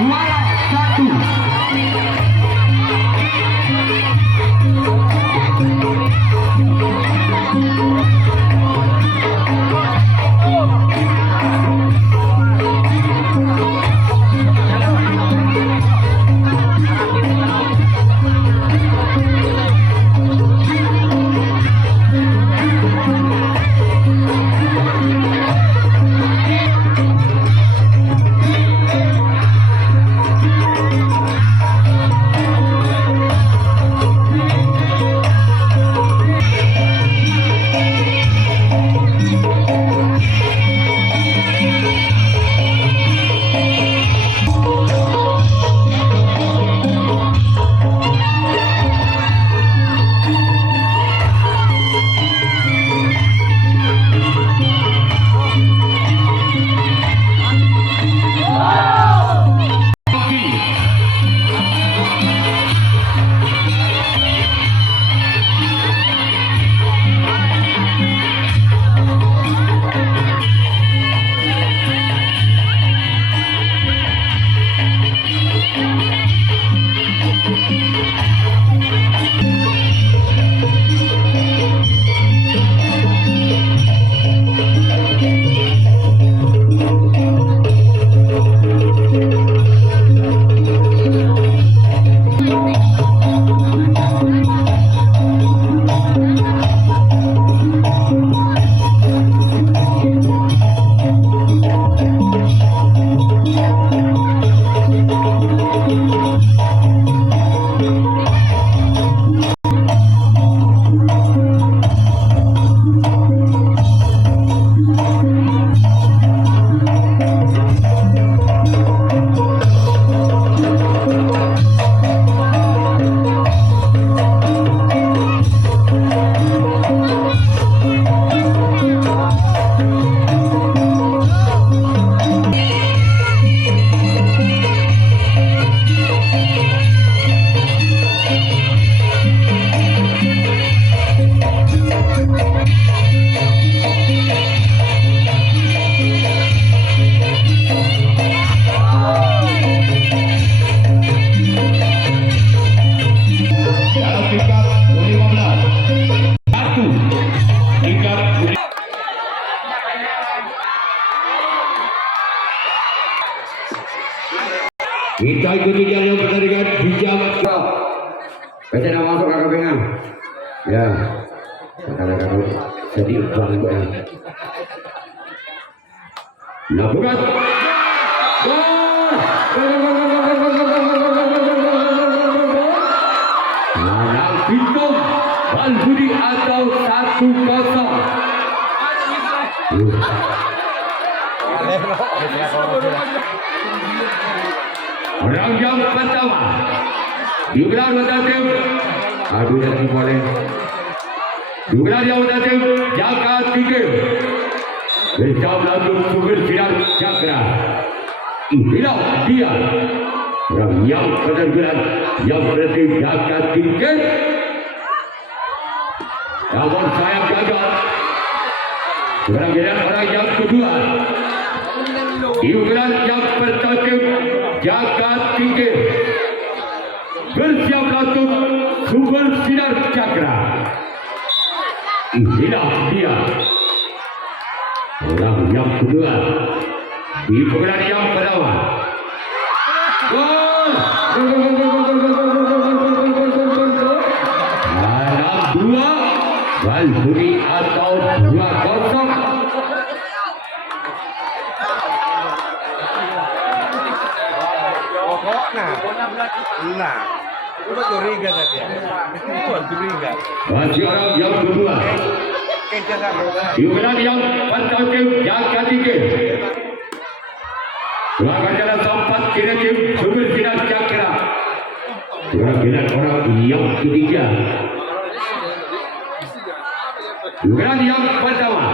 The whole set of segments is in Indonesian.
juara 1. Kita ikuti jalan pertandingan di jam. Baca nama masuk KKP-nya. Ya. Katakan sedih banget ya. Nah, bukan. Menang Bintang Balbudi atau 1-0. Orang yang pertama digelar tim adu yang boleh digelar yang tim Jaka Tinggi bersama lagu Sumber Sinar Cakra. Inilah dia orang yang tergelar yang berarti Jaka Tinggi. Namun saya gagal. Sekarang orang yang kedua digelar yang pertama Jaka Tinggi bersiap untuk Sumber Sinar Cakra. Inilah dia orang yang kedua di pegelaran yang pertama. Gol! Dalam 2 Balbudi atau 2-0. Nah, itu curiga tadi ya. Itu curiga. Masih orang yang kedua. Diulang yang pertama Jaka Tinggi. Lawan jalan sempat kira tim Sumber Sinar Cakra. Orang yang ketiga. Diulang yang pertama.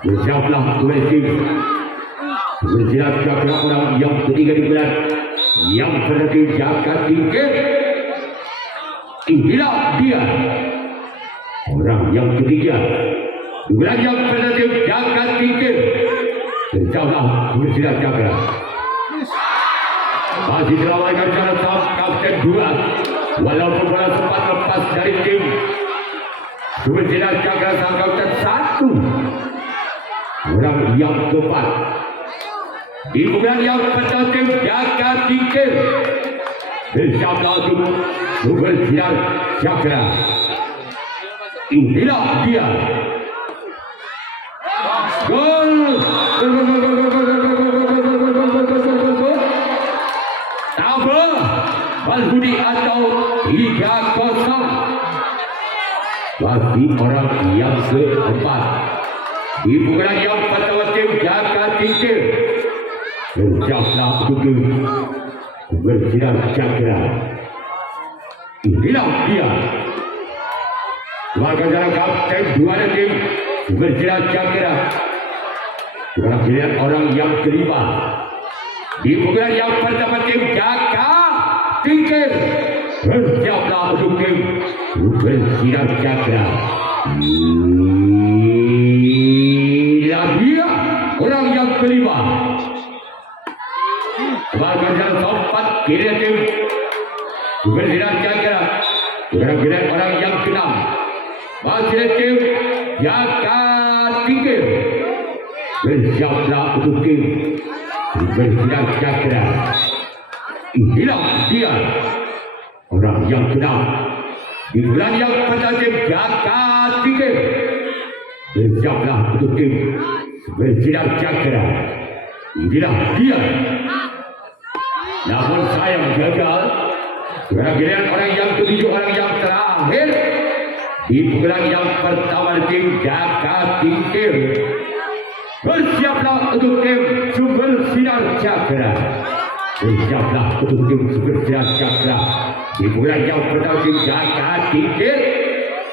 Bersiaplah oleh tim Bersiap Cakra orang yang ketiga digelar yang berarti Jaka Tinggi. Inilah dia orang yang ketiga. Digelar yang berarti Jaka Tinggi Jauhlah bersinar cakra. Masih dilawankan secara top kapten 2. Walaupun bola sempat lepas dari tim bersinar cakra sang kapten 1. Orang yang keempat. Di bulan yang pertama tim jaga tingkir. Bersama untuk bersinar cakra. Inilah dia. Gol. Tabah Balbudi atau 3-0. Bagi orang yang keempat. Di bulan yang pertama tim jaga tingkir. Bersiaplah untuk bersinar cakra. Inilah dia. Warga jalan kapten 2 tim bersinar cakra. Sekarang pilihan orang yang kelima. Di bulan yang pertama tim jaga tingkir. Bersiaplah untuk tim bersinar cakra. Inilah dia orang yang kelima. Warga jalan keempat pilihan tim bersinar cakra. Sekarang pilihan orang yang keenam. Masih tim jaga tingkir. Bersiaplah untuk tim bersinar cakra. Inilah dia orang yang keenam. Di bulan yang pertama tim jaga tingkir. Bersiaplah untuk tim bersinar cakra. Inilah dia. Namun sayang gagal. Sekarang giliran orang yang ketujuh, orang yang terakhir. Di bulan yang pertama tim jaga tingkir. Bersiaplah untuk tim sumber sinar cakra. Bersiaplah untuk tim sumber sinar cakra. Di bulan yang pertama tim jaga tingkir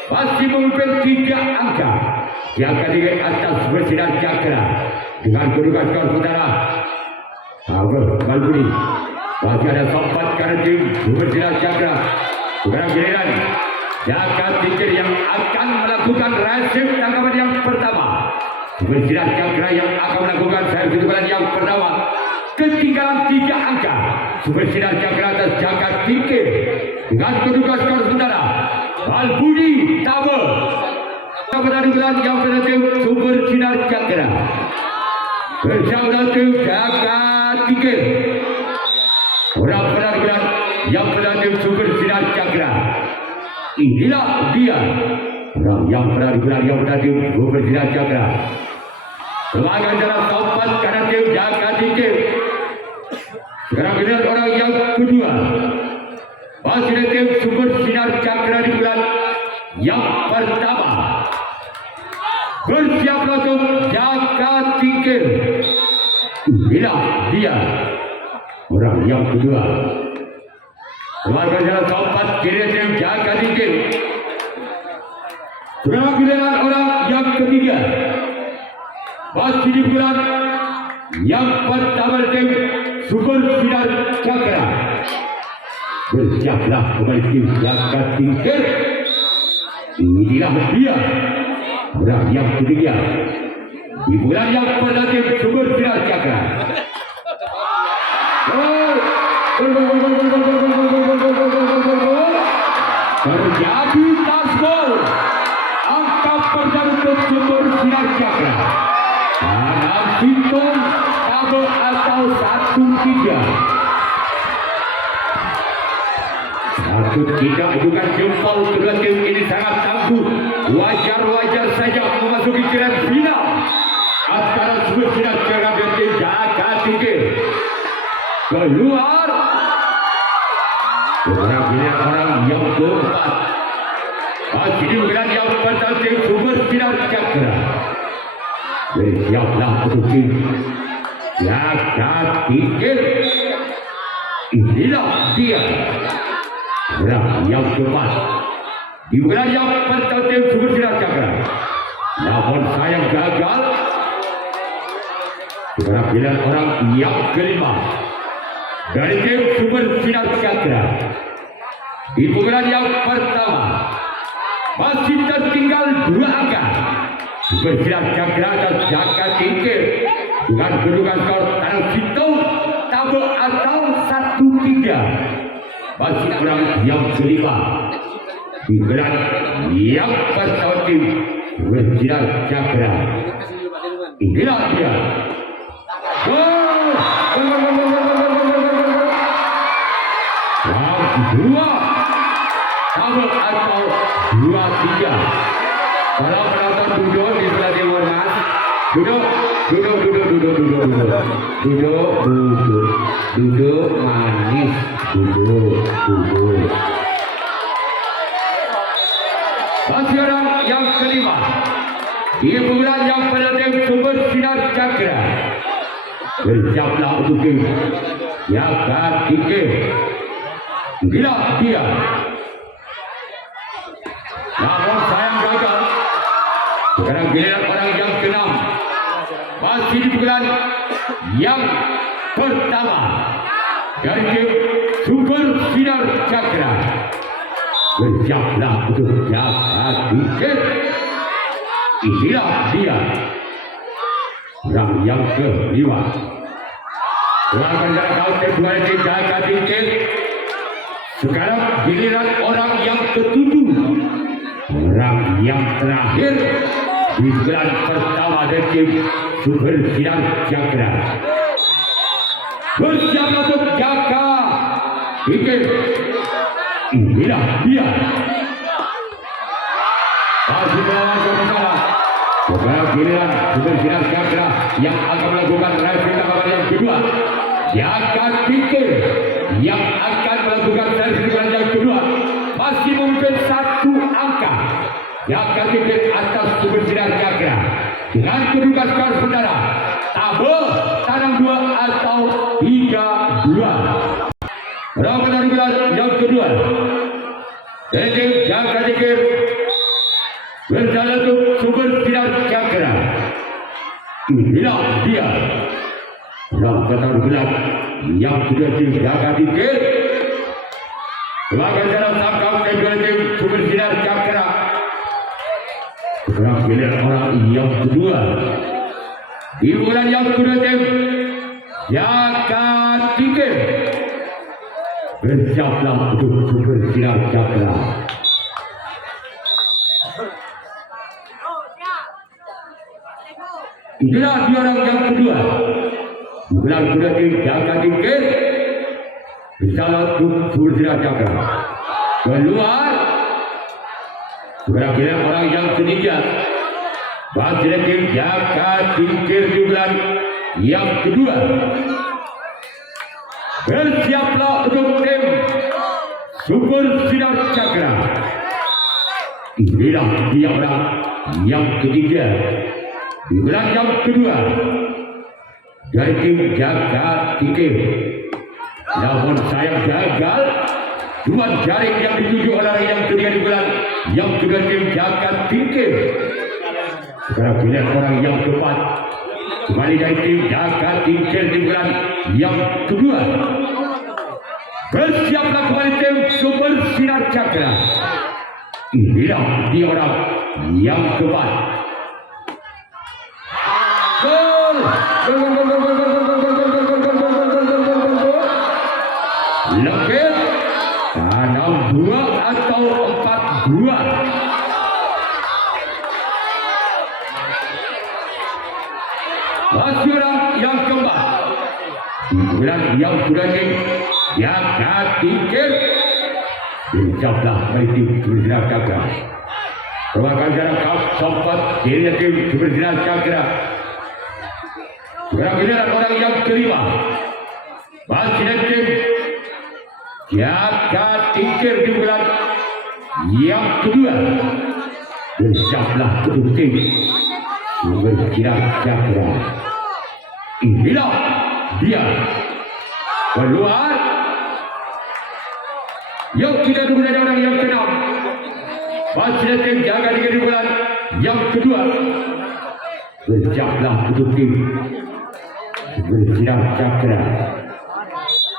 masih memimpin 3 angka. Jaga tingkir atas bersinar cakra dengan kedudukan saudara Balbudi. Masih ada sempat karena tim sumber sinar cakra. Sekarang giliran jaga tingkir yang akan melakukan resip tangkapan yang pertama. Bersinar cakra yang akan melakukan servis bulan yang pertama. Ketinggalan 3 angka. Bersinar cakra atas jaga tingkir dengan kedudukan skor saudara Balbudi Tabah. Kepada bulan yang pertama sumber sinar cakra bersama tim jaga tingkir. Orang bulan yang pertama sumber sinar cakra. Inilah dia orang yang bulan yang pertama sumber sinar cakra. Sebagai jalan keempat karena tim jaga tingkir. Sekarang benar orang yang kedua. Masih tim sumber sinar cakra di bulan yang pertama. Bersiaplah untuk jaga tingkir. Inilah dia orang yang kedua. Sebagai jalan keempat kiri tim jaga tingkir. Sekarang benar orang yang ketiga. Masih di bulan yang pertama tim sumber sinar cakra. Bersiaplah kembali tim jaga tingkir. Inilah dia orang yang ketiga. Di bulan yang pertama tim sumber sinar cakra. Terjadi tasgol. Angka pertama untuk sumber sinar cakra. Hitung tabel atau 1-3. 1-3 ajukan jempol kedua tim ini sangat tangguh. Wajar-wajar saja memasuki grand final antara sumber sinar cakra dan tim jaga tingkir. Keluar orang yang keempat. Masih di bulan yang pertama tim sumber sinar cakra. Bersiaplah untuk tim jaga tingkir. Inilah dia orang yang keempat. Di bulan yang pertama tim sumber sinar cakra. Namun sayang gagal. Sekarang pilihan orang yang kelima dari tim sumber sinar cakra. Di bulan yang pertama masih tertinggal 2 angka. Bersinar cakra dan jaga tingkir dengan kedudukan skor Tanah Situ tabel atau 1-3. Masih kurang yang kelima di gelar yang pertama tim bersinar Cakra. Inilah dia. Gol! Dua tabel atau 2-3. Kalau penonton duduk di sebelah timur mas, duduk manis, duduk. Masih orang yang kelima di bulan yang penting sumber sinar Cakra. Bersiaplah untuk tim yang ketiga. Gila dia. Namun sayang gagal. Sekarang giliran orang yang keenam. Masih di bulan yang pertama dari tim Sumber Sinar Cakra. Bersiaplah untuk jaga tiket. Inilah dia. Orang yang kelima. Lawan dari kaunter dua tim jaga tiket. Sekarang giliran orang yang ketujuh. Orang yang terakhir di bulan pertama dari tim Sumber Sinar Cakra. Bersiap untuk jaga tiket. Inilah dia. Masih melawan kebesaran. Sekarang giliran Sumber Sinar Cakra yang akan melakukan racing tanggapan yang kedua. Jaga tiket yang akan melakukan racing yang kedua. Masih mungkin 1 angka. Jaga tiket atas Sumber Sinar Cakra. Dengan kedudukan skor saudara. Tabel Tanah 2 atau 3-2. Berapa dari bulan yang kedua? Dari tim jaga tiket berjalan untuk Sumber Sinar Cakra. Inilah dia. Berapa dari bulan yang sudah tim jaga tiket. Sebagai jalan sangkap dari tim Sumber Sinar Cakra. Sekarang giliran orang yang kedua. Di bulan yang kedua tim jaga tiket. Bersiaplah untuk Sumber Sinar Cakra. Inilah dia orang yang kedua. Bulan kedua tim jaga tiket. Bersalah untuk Sumber Sinar Cakra. Keluar. Sekarang orang yang ketiga. Bagi tim jaga tiket di bulan yang kedua. Bersiaplah untuk tim Sumber Sinar Cakra. Inilah dia orang yang ketiga di bulan yang kedua dari tim jaga tiket. Namun sayang gagal. 2 jaring yang dituju oleh yang ketiga di bulan yang kedua tim jaga tiket. Sekarang pilihan orang yang keempat kembali dari tim jaga tiket di bulan yang kedua. Bersiaplah kembali tim Sumber Sinar Cakra. Inilah dia orang yang keempat. Gol! Lebih 6-2 atau 4-2. Masih orang yang keempat. Bulan yang sudah jaga tiket. Bersiaplah kembali tim Sumber Sinar Cakra. Perwakilan jarak kau sempat dirinya tim Sumber Sinar Cakra. Sekarang giliran orang yang kelima. Masih dan tim jaga tiket di bulan yang kedua. Bersiaplah untuk tim Sumber Sinar Cakra. Inilah dia. Keluar. Yang tidak ada orang yang keenam. Masih tim jaga tiket di bulan yang kedua. Bersiaplah untuk tim Sumber Sinar Cakra.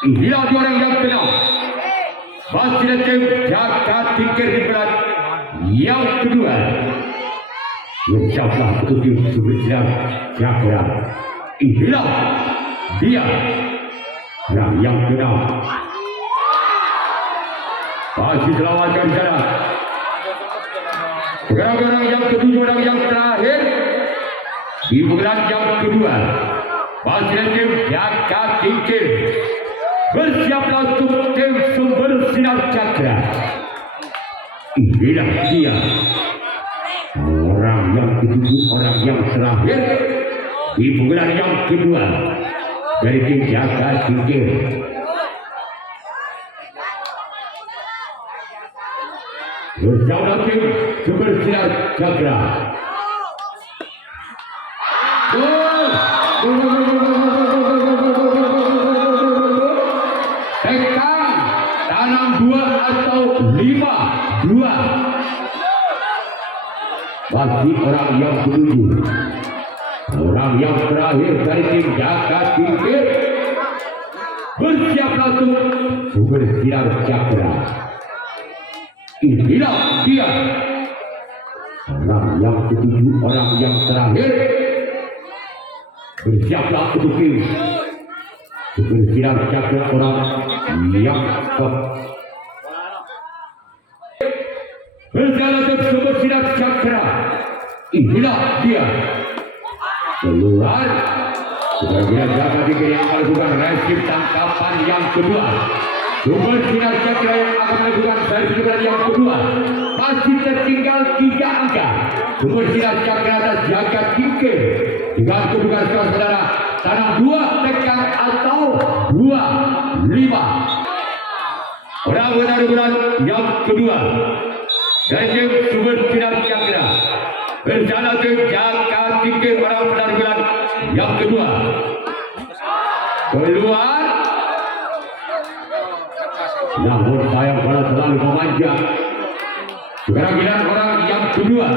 Inilah dia orang yang keenam. Masih tim jaga tiket di bulan yang kedua. Bersiaplah untuk tim Sumber Sinar Cakra. hilang dia yang keenam masih selamatkan sana. Orang-orang yang ketujuh, orang yang terakhir di bulan yang kedua masih tim Jaka Tingkir. Bersiaplah untuk tim Sumber Sinar Cakra. Inilah dia orang yang ketujuh, orang yang terakhir di bulan yang kedua dari tim Jaka Tingkir. Bersama tim Sumber Sinar Cakra. Tekan tanam 2 atau 5-2. Bagi orang yang ketujuh, orang yang terakhir dari tim Jaka Tingkir. Bersiaplah untuk Sumber Sinar Cakra. Inilah dia orang yang ketujuh, orang yang terakhir. Bersiaplah untuk tim Sumber Sinar Cakra, orang yang berjalan ke Sumber Sinar Cakra. Inilah dia keluar. Sebagian Jaka Tingkir yang melakukan resip tangkapan yang kedua. Sumber Sinar Cakra yang akan melakukan resip yang kedua. Masih tertinggal 3 angka. Sumber Sinar Cakra atas Jaka Tingkir. Dengan kedudukan saudara tanam 2 tekan atau 2-5. Orang benar-benar yang kedua dari tim Sumber Sinar Cakra. Bersama tim Jaka Tingkir, orang benar-benar yang kedua. Keluar. Namun sayang pada terlalu memanjang. Sekarang bilang orang yang kedua.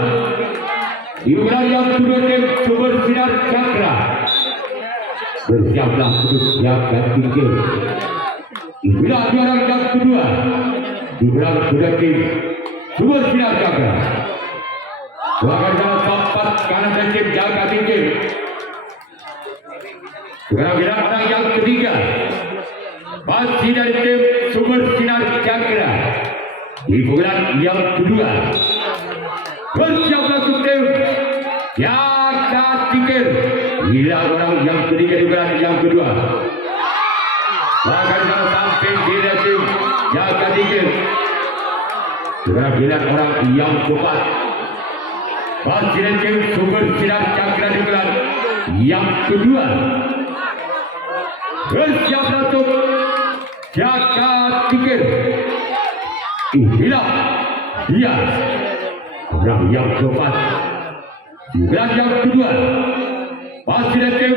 Di bulan yang kedua tim Sumber Sinar Cakra. Bersiaplah untuk Jaka Tingkir. Inilah orang yang kedua. Di bulan kedua tim Sumber Sinar Cakra. Bahkan dalam tempat kanan dan tim Jaka Tingkir. Sekarang bilang orang yang ketiga. Masih dari tim Sumber Sinar Cakra. Di bulan yang kedua. Bersiaplah untuk tim Jaka Tingkir. Inilah orang yang ketiga di bulan yang kedua. Bahkan dalam samping dia tim Jaka Tingkir. Sekarang bilang orang yang keempat. Masih dari tim Sumber Sinar Cakra di bulan yang kedua. Bersiaplah untuk Jaka Tingkir. Inilah dia orang yang keempat. Bulan yang kedua. Masih dari tim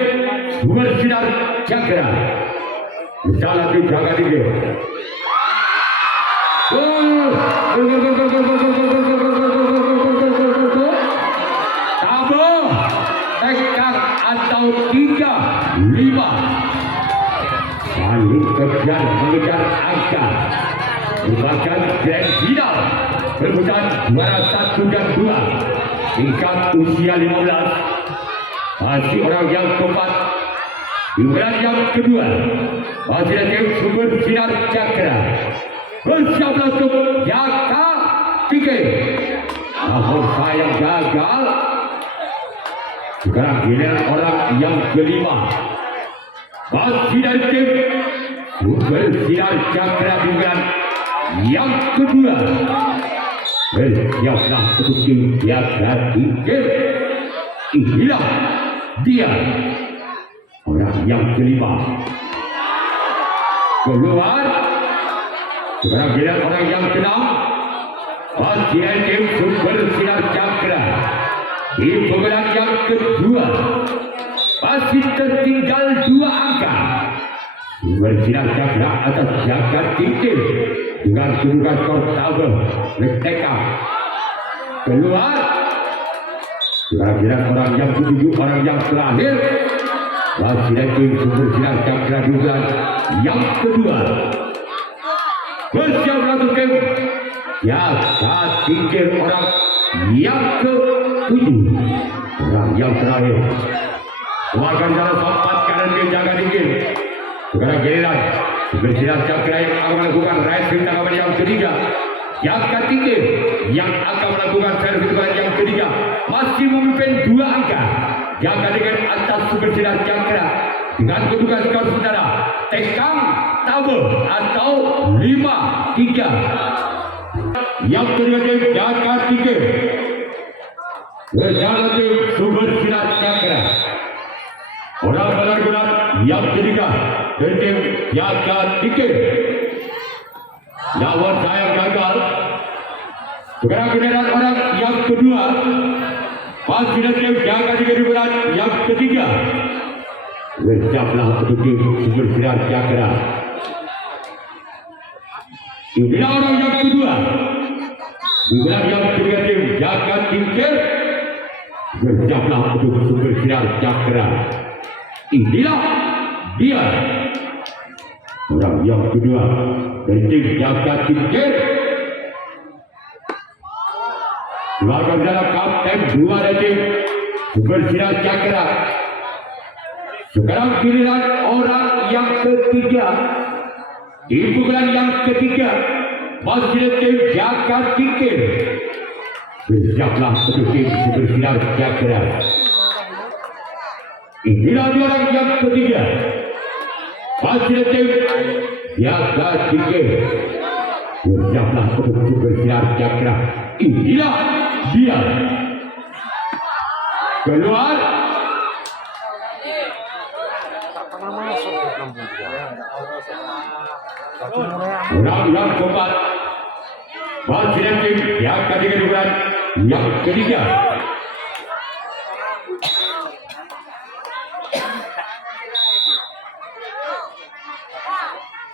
Sumber Sinar Cakra. Misalnya tim Jaka Tingkir. Tabung tekan atau 3-5. Saling kejar mengejar angka. Merupakan grand final perebutan juara 1 dan 2 tingkat usia 15. Masih orang yang keempat. Di bulan yang kedua. Masih ada tim Sumber Sinar Cakra. Bersiaplah untuk Jaka Tingkir. Namun sayang gagal. Sekarang giliran orang yang kelima. Masih dari tim Sumber Sinar Cakra di bulan yang kedua. Bersiaplah untuk tim Jaka Tingkir. Inilah dia orang yang kelima. Keluar. Sekarang giliran orang yang keenam. Masih dari tim Sumber Sinar Cakra. Di bulan yang kedua. Masih tertinggal 2 angka. Sumber Sinar Cakra atas Jaka Tingkir. Dengan kedudukan skor tabel mereka. Keluar. Kira-kira orang yang ketujuh, orang yang terakhir. Masih dari tim Sumber Sinar Cakra di bulan yang kedua. Bersiaplah untuk tim Jaka Tingkir, orang yang ke-7, orang yang terakhir. Keluarkan jalan sempat kanan dia jaga dingin. Sekarang giliran bersinar cakra yang akan melakukan racing tanggapan yang ketiga. Yang ketiga yang akan melakukan servis yang ketiga masih memimpin 2 angka. Jaga dengan atas bersinar cakra dengan kedudukan skor saudara tekang tabe atau 5-3. Yang kedua tim jaga 3 berjalan tim sumber sinar cakra. Orang benar-benar yang ketiga dari tim jaga 3. Lawan saya gagal. Sekarang giliran orang yang kedua masih dari tim jaga 3 berat yang ketiga. Bersiaplah untuk tim sumber sinar cakra. Inilah orang yang kedua. Inilah yang ketiga tim jaga 3. Bersiaplah untuk sumber sinar cakra. Inilah dia orang yang kedua dari tim jaga 3. Sebagai dalam kapten 2 dari tim bersinar cakra. Sekarang giliran orang yang ketiga. Di pukulan yang ketiga masih dari tim jaga 3. Bersiaplah untuk tim bersinar cakra. Inilah orang yang ketiga. Masih tim jaga 3. Bersiaplah untuk bersinar cakra. Inilah dia. Keluar. Orang yang keempat. Masih tim jaga 3 yang ketiga.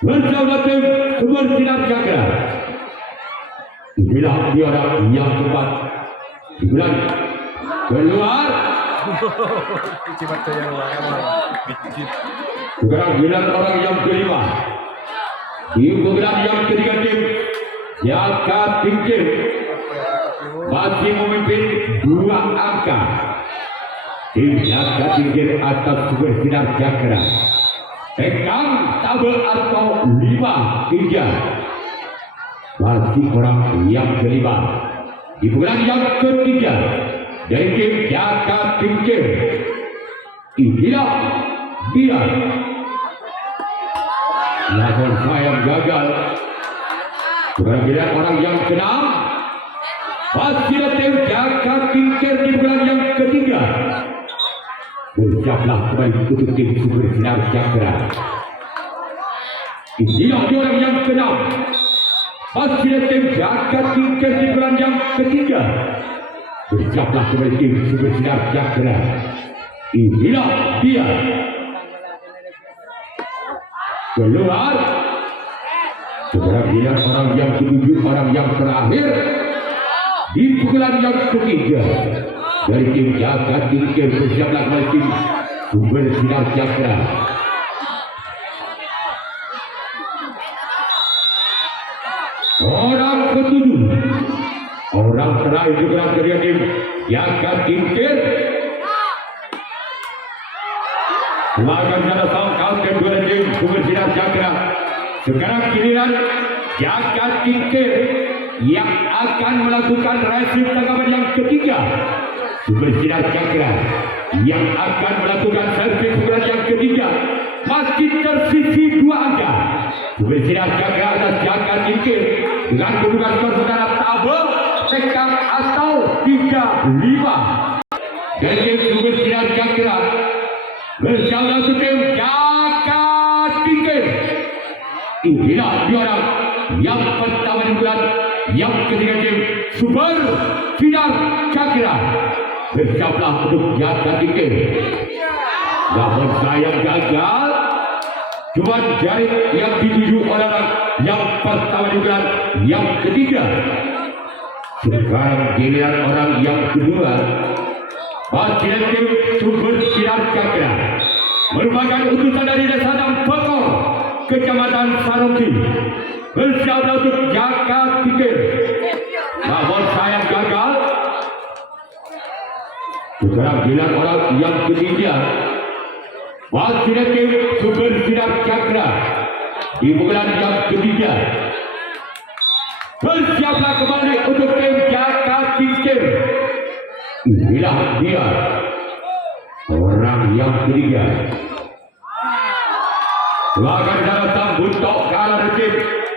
Bersama tim bersinar cakra. Inilah dia orang yang keempat. Bulan keluar. Sekarang giliran orang yang kelima. Di program yang ketiga tim jaga 3 masih memimpin 2 angka. Tim jaga 3 atas bersinar cakra. Tekang tabe atau 5-3. Masih orang yang kelima. Di bulan yang ketiga dari tim jaga 3. Inilah dia. Lawan saya gagal. Sekarang giliran orang yang keenam. Masih tim jaga 3 di bulan yang ketiga. Bersiaplah kembali untuk tim bersinar cakra. Inilah dia orang yang keenam. Masih tim jaga 3 di bulan yang ketiga. Bersiaplah kembali tim bersinar cakra. Inilah dia. Keluar. Sekarang dia orang yang ketujuh, orang yang terakhir di pukulan yang ketiga dari tim jaga 3. Bersiaplah kembali tim bersinar cakra. Orang ketujuh, orang terakhir juga dari tim jaga 3. Semakan sana sangkal kedua tim bersinar cakra. Sekarang giliran jaga 3 yang akan melakukan racing tanggapan yang ketiga. Bersinar cakra yang akan melakukan servis pukulan yang ketiga. Masih tersisi 2 angka. Bersinar cakra atas jaga 3 dengan kedudukan skor saudara tabe tekang atau 3-5. Dan tim bersinar cakra bersama tim jaga 3. Inilah juara yang pertama di bulan yang ketiga tim super sinar cakra. Bersiaplah untuk jaga 3. Namun saya gagal. Cuma jari yang dituju orang yang pertama di bulan yang ketiga. Sekarang giliran orang yang kedua. Masih tim sumber sinar cakra. Merupakan utusan dari desa Dampekor, Kecamatan Saroki. Bersiaplah untuk jaga 3. Namun saya gagal. Sekarang giliran orang yang ketiga. Masih ada tim Sumber Sinar Cakra di pukulan yang ketiga. Bersiaplah kembali untuk tim Jaka Tingkir. Inilah dia orang yang ketiga. Laga dalam sambut tok kalah tim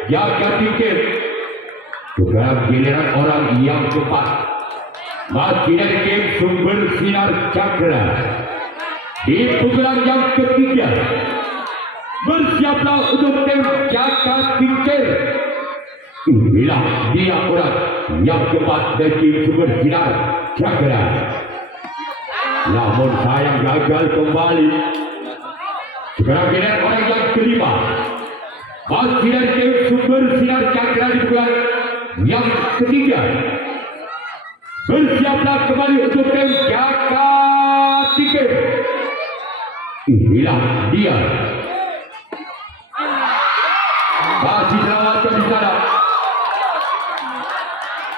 Jaka Tingkir. Juga giliran orang yang keempat. Masih dari tim Sumber Sinar Cakra di pukulan yang ketiga. Bersiaplah untuk tim Jaka Tingkir. Inilah dia orang yang keempat dari tim Sumber Sinar Cakra. Namun sayang gagal kembali. Sekarang giliran orang yang kelima. Masih dari tim Sumber Sinar Cakra di pukulan yang ketiga. Bersiaplah kembali untuk tim Jaka Tingkir. Inilah dia. Masih selamatkan di sana.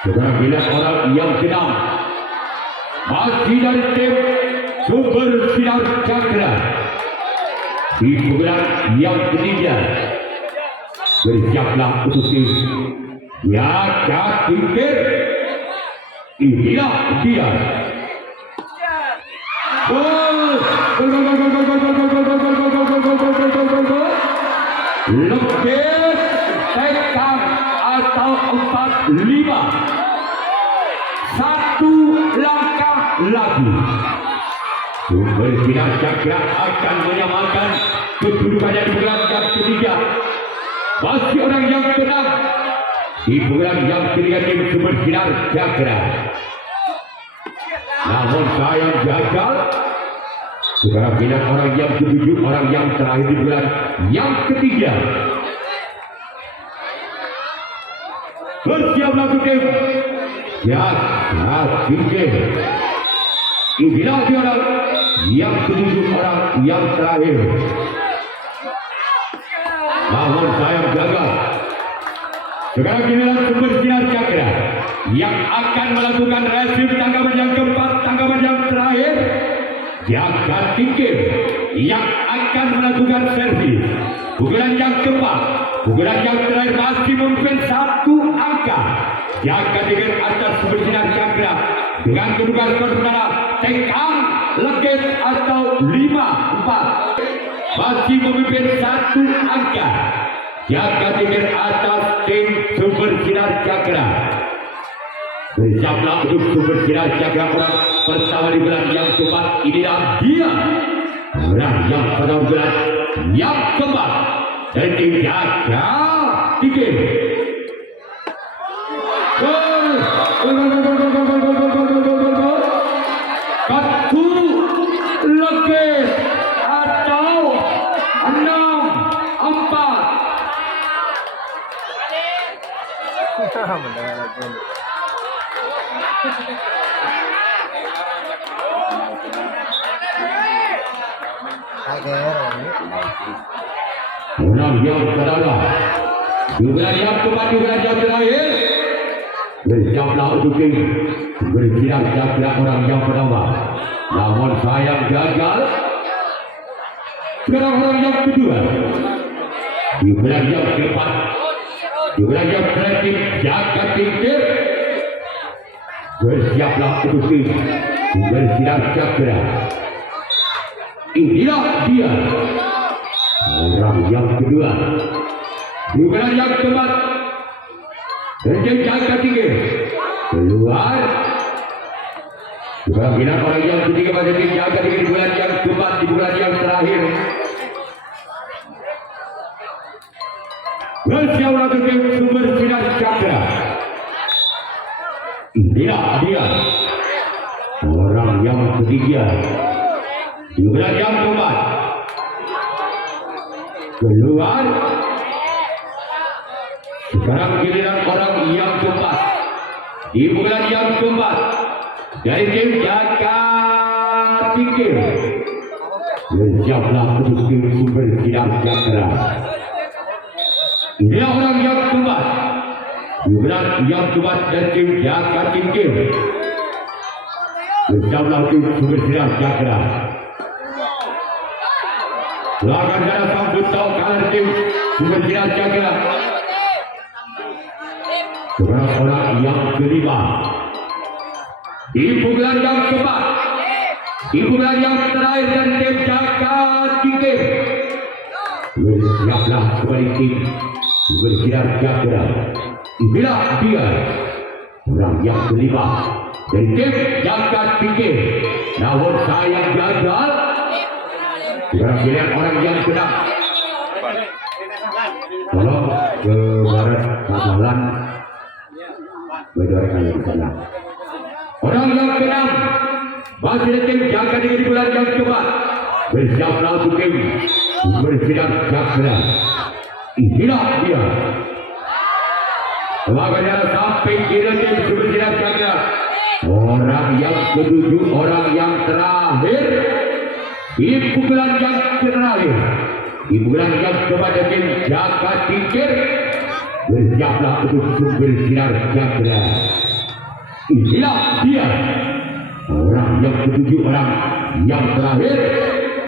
Sekarang giliran orang yang keenam. Masih dari tim Sumber Sinar Cakra di pukulan yang ketiga. Bersiaplah untuk tim Jaka Tingkir. Inilah dia. Lebih tekan atau 4-5. Satu langkah lagi. Sumber Sinar Cakra akan menyamakan kedudukannya di pukulan yang ketiga. Masih orang yang keenam di pukulan yang ketiga tim Sumber Sinar Cakra. Namun sayang gagal. Sekarang bila orang yang ketujuh, orang yang terakhir di bulan yang ketiga. Bersiaplah tim Jaka Tingkir. Inilah dia orang yang ketujuh, orang yang terakhir. Namun sayang gagal. Sekarang giliran Sumber Sinar Cakra yang akan melakukan resim tanggapan yang keempat, tanggapan yang terakhir. Jaka Tingkir yang akan melakukan servis. Pukulan yang keempat, pukulan yang terakhir masih memimpin satu angka. Jaka Tingkir atas Sumber Sinar Cakra dengan kedudukan skor sementara tekan legit atau 5-4 masih memimpin satu angka. Jaka Tingkir atas tim Sumber Sinar Cakra. Bersiaplah untuk Sumber Sinar Cakra orang pertama di bulan yang keempat. Inilah dia orang yang pada bulan yang keempat dari tim Jaka Tingkir. Satu legit atau 6-4. Orang yang pertama, juga yang keempat, juga yang terakhir. Bersiaplah untuk tim Sumber Sinar Cakra orang yang pertama. Namun sayang gagal. Sekarang orang yang kedua, juga yang keempat, juga yang terakhir. Jaka Tingkir. Bersiaplah untuk tim Sumber Sinar Cakra. Inilah dia orang yang kedua, juga yang keempat dari Jaka Tingkir. Keluar. Juga bilang orang yang ketiga pada tim Jaka Tingkir di bulan yang keempat, di bulan yang terakhir. Bersiaplah untuk tim Sumber Sinar Cakra. Inilah dia orang yang ketiga, juga yang keempat. Keluar. Sekarang giliran orang yang keempat di bulan yang keempat dari tim Jaka Tingkir. Bersiaplah untuk tim Sumber Sinar Cakra. Inilah orang yang keempat, juga yang keempat dari tim Jaka Tingkir. Bersiaplah tim Sumber Sinar Cakra. Lawan darah sambut tahu kalah tim Sumber Sinar Cakra. Sekarang orang yang kelima. Di pukulan yang keempat. Di pukulan yang terakhir dan tim Jagat Tingkir. Bersiaplah kembali tim Sumber Sinar Cakra. Inilah dia orang yang kelima dari tim Jagat Tingkir. Namun sayang gagal. Sekarang pilihan orang yang keenam. Tolong ke barat Kamalan. Berdoa kalian di sana. Orang yang keenam masih ada tim Jagat Tingkir di bulan yang keempat. Bersiaplah untuk tim Sumber Sinar Cakra. Inilah dia. Makanya sampai kira tim Sumber Sinar Cakra. Orang yang ketujuh, orang yang terakhir. Di pukulan yang terakhir, di pukulan yang kepada tim Jagat Tingkir. Bersiaplah untuk Sumber Sinar Cakra. Inilah dia orang yang ketujuh, orang yang terakhir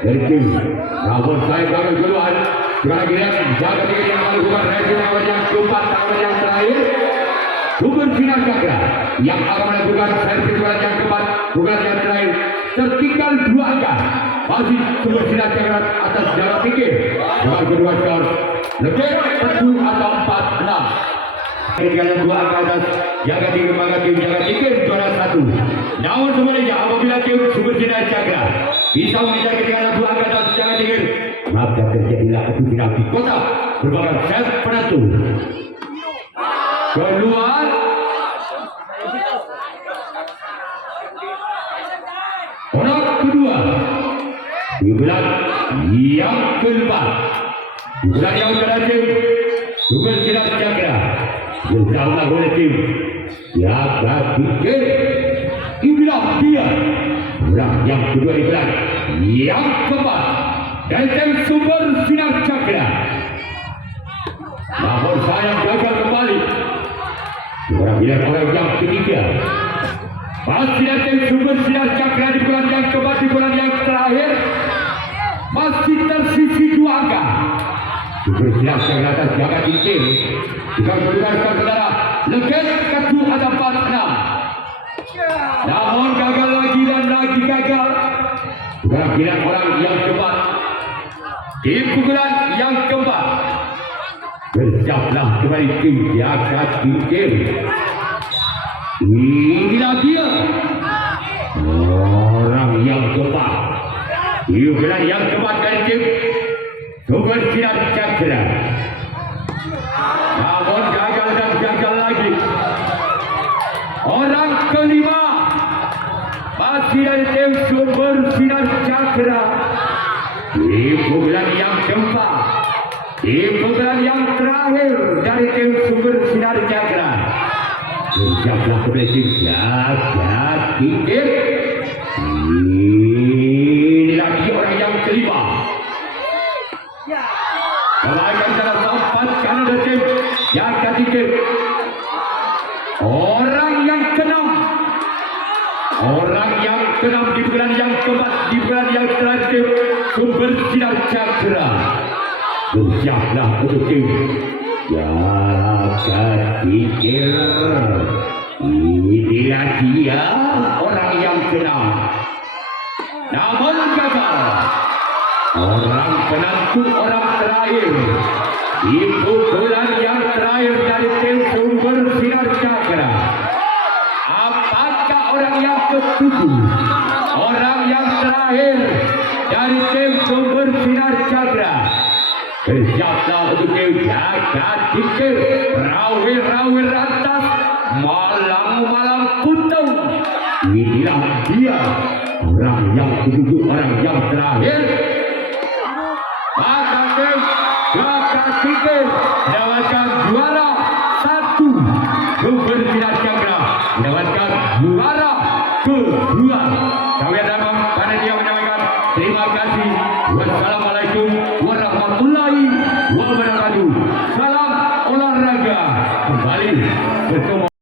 dari tim. Namun saya gagal duluan. Sekarang kita Jagat Tingkir yang melakukan racing yang keempat, yang terakhir. Sumber Sinar Cakra yang akan melakukan servis pukulan yang keempat, pukulan yang terakhir. Tertinggal 2 angka. Masih Sumber Sinar Cakra atas Jagat Tingkir. Dengan kedua skor lebih 7 atau 4-6. Ketinggalan 2 angka atas Jagat Tingkir, maka tim Jagat Tingkir juara 1. Namun sebenarnya apabila tim Sumber Sinar Cakra bisa mengejar ketinggalan 2 angka atas Jagat Tingkir, maka terjadilah adu final di kota merupakan set penentu. Keluar orang kedua di bulan yang keempat, di bulan yang terakhir Sumber Sinar Cakra bersama oleh tim Jagat Tingkir. Inilah dia orang yang kedua di bulan yang keempat dari tim Sumber Sinar Cakra. Namun sayang gagal kembali. Orang yang ketiga masih dari tim Sumber Sinar Cakra di bulan yang keempat, di bulan yang terakhir masih tersisi 2 angka. Sumber Sinar Cakra atas Jagat Tingkir juga berikan saudara legend kedua ada 4-6. Namun gagal lagi dan lagi gagal. Sekarang pilihan orang yang keempat di pukulan yang keempat. Bersiaplah kembali tim Jagat Tingkir. Inilah dia orang yang keempat di bulan yang keempat dari tim Sumber Sinar Cakra. Namun gagal dan gagal lagi. Orang kelima masih dari tim Sumber Sinar Cakra di bulan yang keempat, di bulan yang terakhir dari tim Sumber Sinar Cakra. Bersiaplah kembali tim Jagat Tingkir. Ini lagi orang yang kelima. Melainkan secara sempat karena dari tim Jagat Tingkir. Orang yang keenam. Orang yang keenam di bulan yang keempat, di bulan yang terakhir tim Sumber Sinar Cakra. Bersiaplah untuk tim Jagat Tingkir. Inilah dia orang yang keenam. Namun gagal. Orang penentu, orang terakhir di pukulan yang terakhir dari tim Sumber Sinar Cakra. Apakah orang yang ketujuh, orang yang terakhir dari tim Sumber Sinar Cakra? Bersiaplah untuk tim Jagat Tingkir. Rawi rantas, malang putung. Inilah dia orang yang ketujuh, orang yang terakhir. Maka tim Jagat Tingkir mendapatkan juara 1. Sumber Sinar Cakra mendapatkan juara kedua. Kami dalam panitia menyampaikan terima kasih. Wassalamualaikum warahmatullahi wabarakatuh. Salam olahraga. Kembali bertemu.